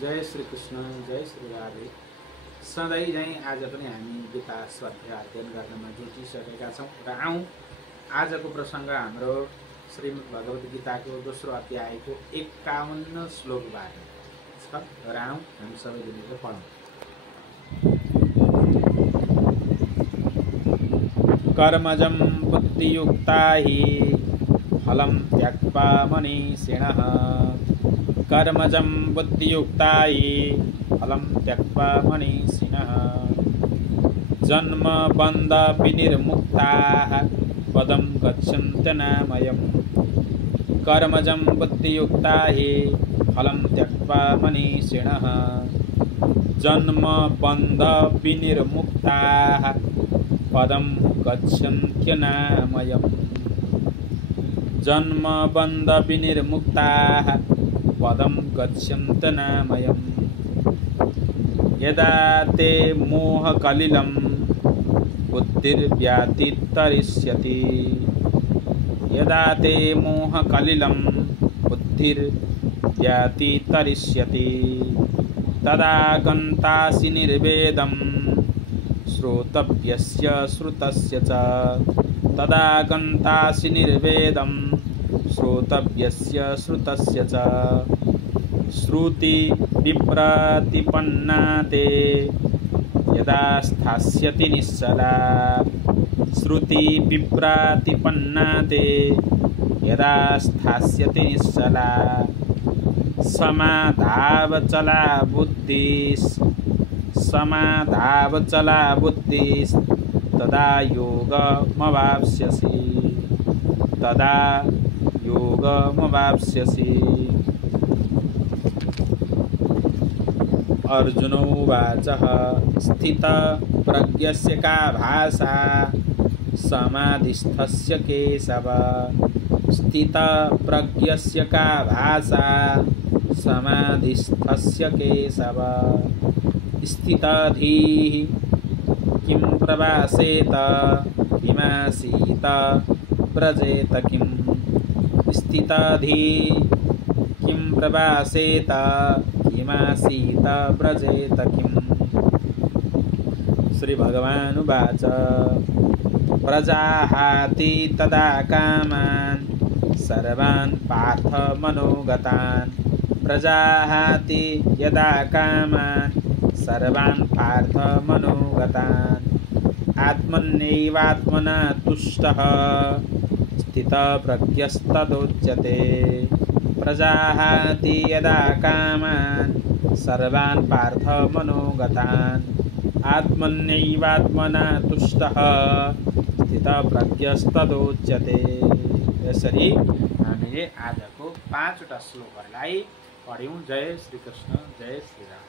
जय श्री कृष्ण, जय श्री राधे। सधैँ झैँ आज पनि हामी गीता स्वाध्याय अध्ययन गर्नमा जुटिसकेका छौँ र आजको प्रसङ्ग हाम्रो श्रीमद् भगवत गीताको दोस्रो अध्यायको 51 श्लोकबाट छ र हामी सबै मिलेर पढौँ। कर्मजं बुद्धियुक्ता हि फलं त्यक्त्वा मनीषिणः। कर्मजं बुद्धियुक्ता हि फलं त्यक्त्वा मनीषिणः। जन्म बन्ध विनिर्मुक्ताः पदं गच्छन्त्यनामयम्। कर्मजं बुद्धियुक्ता हि फलं त्यक्त्वा मनीषिणः। जन्म बन्ध विनिर्मुक्ताः पदं गच्छन्त्यनामयम्। जन्म बन्ध विनिर्मुक्ताः पदं गच्छन्त्यनामयम्। यदा ते मोहकलिलं बुद्धिर्व्यतितरिष्यति। यदा ते मोहकलिलं बुद्धिर्व्यतितरिष्यति तदा गन्तासि निर्वेदं श्रोतव्यस्य श्रुतस्य च। तदा गन्तासि निर्वेदं श्रोतव्यस्य श्रुतस्य च। श्रुति विप्रतिपन्ना ते यदा स्थास्यति निश्चला। श्रुति विप्रतिपन्ना ते यदा स्थास्यति निश्चला। समाधावचला बुद्धिस्तदा योगमवाप्स्यसि। तदा योगमवाप्स्यसि। अर्जुनोवाच स्थितप्रज्ञस्य का भाषा समाधिस्थस्य केशव। स्थितप्रज्ञस्य का भाषा समाधिस्थस्य केशव। स्थितधीः किं प्रभासेत किमासीत व्रजेत किम्। स्थितधीः किं प्रभासेत किमासीत व्रजेत किम्। श्री भगवानुवाच प्रजाहाति तदा कामान् सर्वान् पार्थ मनोगतान्। प्रजाहाति यदा कामान् सर्वान् पार्थ मनोगतान्। आत्मन्यैवात्मना तुष्टः स्थितप्रज्ञस्तदोच्यते। प्रजाहाति यदा कामान् सर्वान् पार्थ मनोगतान्। आत्मन्यैवात्मना तुष्टः स्थितप्रज्ञस्तदोच्यते। यसरी हामीले आजको 5 वटा श्लोकहरूलाई पढ्यौँ। जय श्री कृष्ण, जय श्री राम।